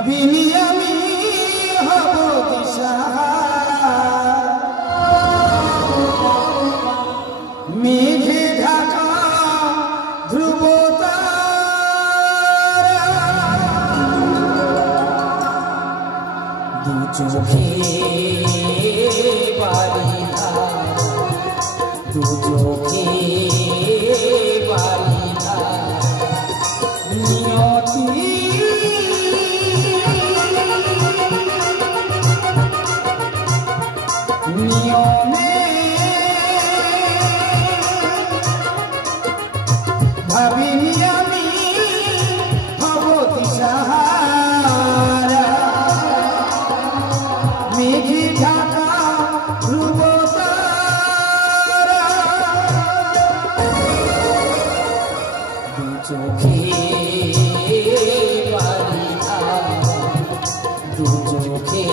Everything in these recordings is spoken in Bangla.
ভাবিনি আমি হব দিশাহারা, মেঘে ঢাকা ধ্রুব তারা, দু চোখে বাড়ি ধারা, দু চোখে বাড়ি ধারা, নিয়তি নিয়মে ভাবিনি আমি হব দিশাহারা, মেঘে ঢাকা ধ্রুব তারা, দু চোখে বাড়ি ধারা, দু চোখে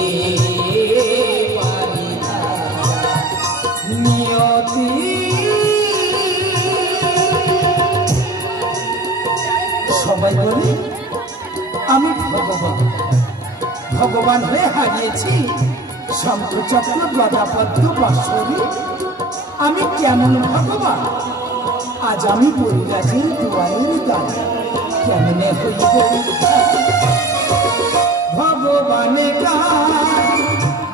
বাড়ি ধারা, নিয়তি সবাই বলে আমি ভগবান, ভগবান হয়ে হারিয়েছি শঙ্খচক্র গদাপদ্ম বাঁশরি। আমি কেমন ভগবান, আজ আমি পরিরাজের দুয়ারের দ্বারে কেমনে হইব ভগবানে গান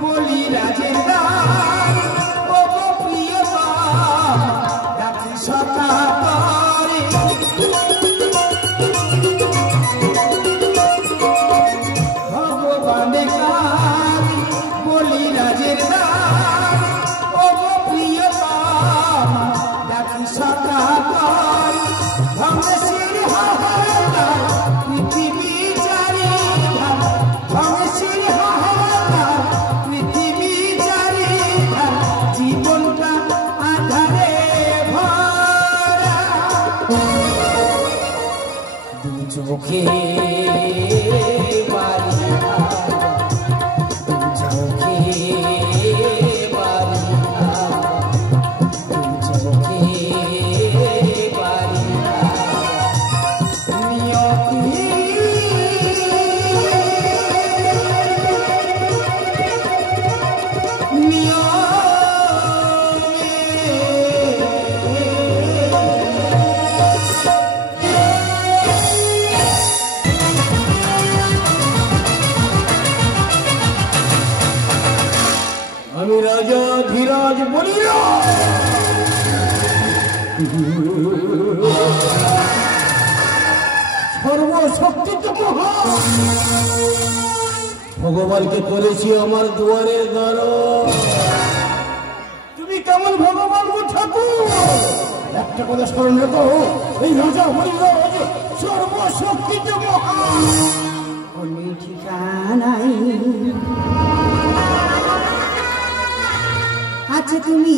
বলি রাজের দান, ও গো প্রিয়তম রাত্রি সকালে, ভগবানে গান বলি রাজের দান, ও গো প্রিয়তম রাত্রি সকালে, ধ্বংসের হাহাকার পৃথিবী চারিধার, ধ্বংসের হাহাকার পৃথিবী চারিধার, জীবনটা আধারে ভরা, দু চোখে বাড়ি ধারা, দু চোখে বাড়ি ধারা, দু চোখে বাড়ি ধারা, নিয়তি আমি রাজা ধীরাজ বলিল সর্বশক্তি তো মহান, ভগবানকে বলেছি আমার দুয়ারের দ্বার, তুমি কেমন ভগবান গো ঠাকুর, একটা কথা স্মরণ রেখো, এই রাজা বলিল সর্বশক্তি তো মহান, কোনো ঠিকানাই আচ্ছা তুমি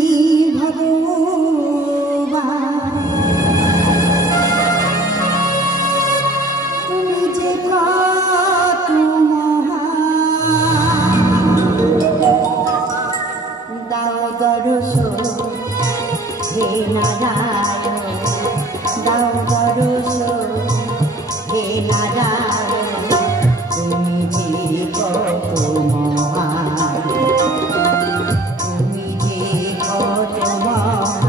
ভগবান, তুমি যে কত মহান, দাও দর্শন হে নারায়ণ, দাও দর্শন হে নারায়ণ, তুমি যে কত মহান, তুমি যে কত মহান,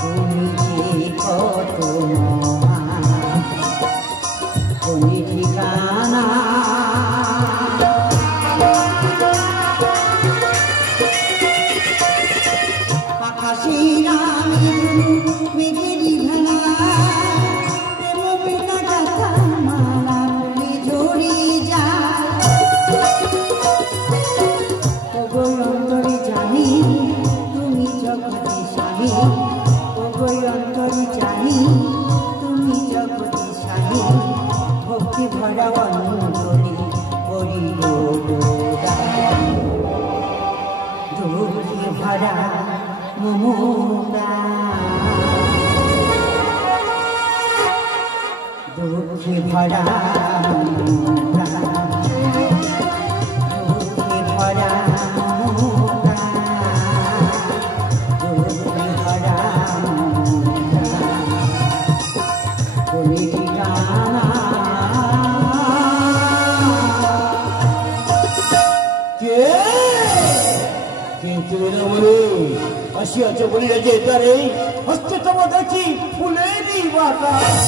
তুমি যে কত মহান, কোন ঠিকানা আকাশে নামে মেঘেরি ভাঙা, প্রেম বিনা গাথা মালা বলে ঝরে যায়, ওগো অন্তরে জানি তুমি জগতে স্বামী, ওগো অন্তরে জানি তুমি জগতে স্বামী, ভক্তি ভরা অন্তরে করিব গান, দুঃখে ভরা মমতা, দুঃখে ভরা মমতা, দুঃখে ভরা মমতা, দুঃখে ভরা মমতা, কোন ঠিকানা আসিয়াছ বলিলে যে তারে হস্তে তব দেখি ফুলেরই বাতাস।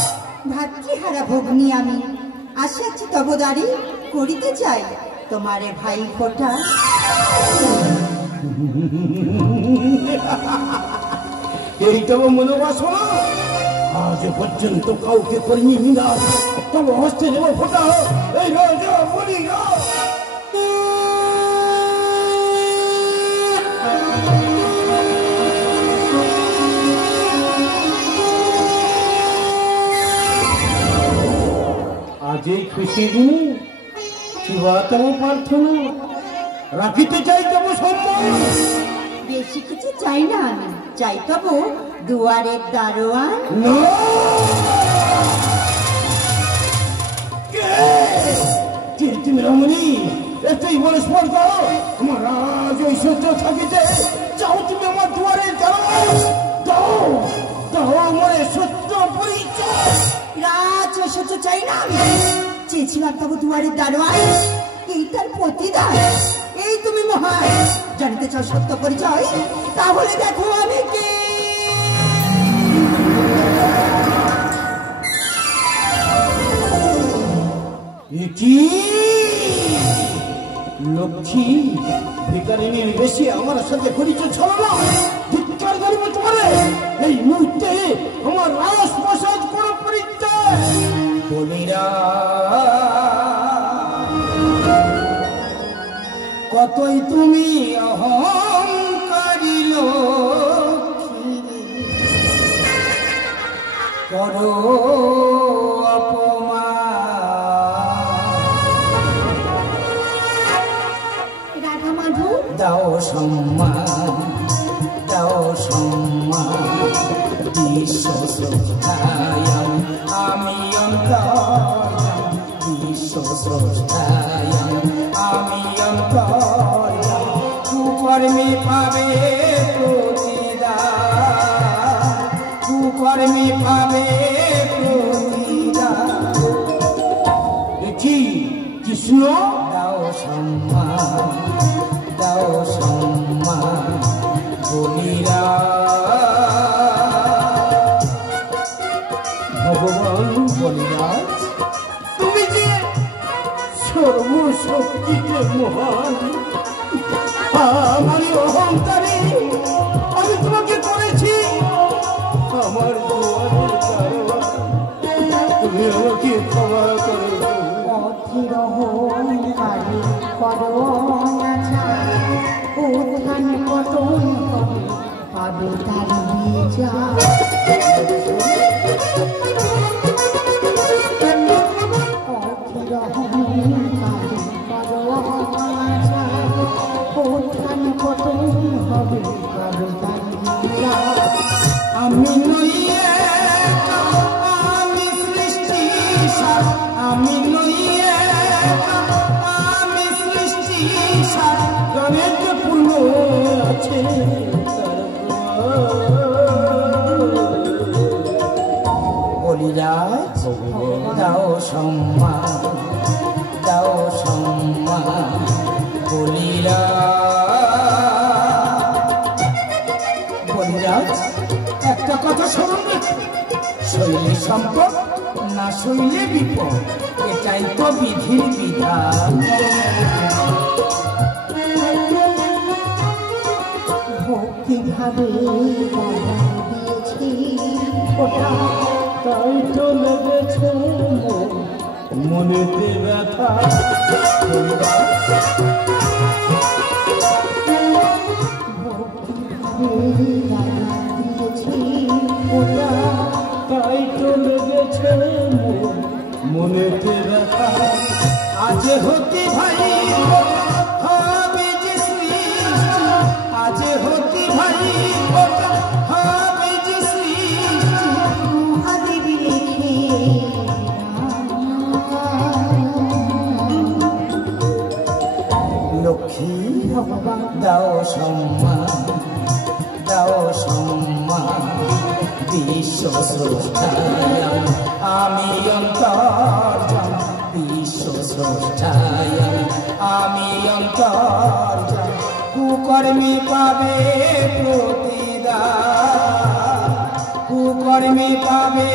ভাতৃহারা ভগ্নী আমি আসিয়াছি তব দ্বারে করিতে চাই তোমারে ভাই ফোঁটা। এই তব মনোবাসনা আজ পর্যন্ত কাউকে করিনি নিরাশ। তব হস্তে নেব ফোঁটা এই রাজা বলিয়া। আজ এই খুশি দিনে কিবা তব প্রার্থনা রাখিতে চাই তব সম্মান। বেশি কিছু চাই না আমি, চাই তব দুয়ারের দারোয়ান। তুমি রমণী এতই বলে স্পর্ধা আমার রাজ ঐশ্বর্য থাকিতে চাও তুমি আমার দুয়ারের দারোয়ান। দাও দাও আমার সত্য পরিচয়। রাজ ঐশ্বর্য চাই না আমি, চেয়েছিলাম তব দুয়ারের দারোয়ান। এই তার প্রতিদান, এই তুমি মহান। জানিতে চাও সত্য পরিচয়, তাহলে দেখো আমি কে। লক্ষ্মী ভিকারিনীর বেশি আমার সাথে পরিচয় ছল না। ধিক্কার করিব তোমারে এই মুহূর্তে আমার রাস প্রসাদ করো পরিচয়। বলিরা কতই তুমি অহংকারী লক্ষ্মী করো দাও সম্মান, দাও সম্মান বিশ্ব স্রষ্টায়াম আমি অন্তর্যাম। বিশ্ব স্রষ্টায়াম আমি অন্তর্যাম। কুকর্মে পাবে প্রতিদান, কুকর্মে পাবে প্রতিদান। দেখি কৃষ্ণ দাও সম্মান, দাও সম্মান বলিরা। ভগবান বলিরাজ তুমি যে সর্বশক্তিতে মহান, আমার অহংকারী আমি তোমাকে করেছি আমার দুয়ারের দারোয়ান। তুমি আমাকে ক্ষমা করো। অধীর অহংকারী করোনা উত্থান পতন পাবে তার বিচার। অধীর অহংকারী করোনা উত্থান পতন হবে পাবে তার বিচার। আমি নইয়ে আমি সৃষ্টি সার, আমি নইয়ে আমি সৃষ্টি সার। গানের যে পূর্ণ আছে বলিরাজ দাও সম্মান, দাও সম্মান বলিরাজ। একটা কথা স্মরণ রেখো, শৈলী সম্পদ না শৈলে বিপদ, এটাই তো বিধির বিধান। ভক্তিভাবে দিয়েছি ওটা, তাই তো লেগেছে মনেতে ব্যথা। তাই তো লেগেছে মনেতে ব্যথা। আজ হতি ভাই হবে যে শ্রী, আজ হতি ভাই হবে যে শ্রী। মহাদেবী লিখে লক্ষ্মী দাও সম্মান, দাও সম্মান বিশ্ব স্রষ্টায়াম আমি অন্তর্যাম। বিশ্ব স্রষ্টায়াম আমি অন্তর্যাম। কুকর্মে পাবে প্রতি কুকর্মে পাবে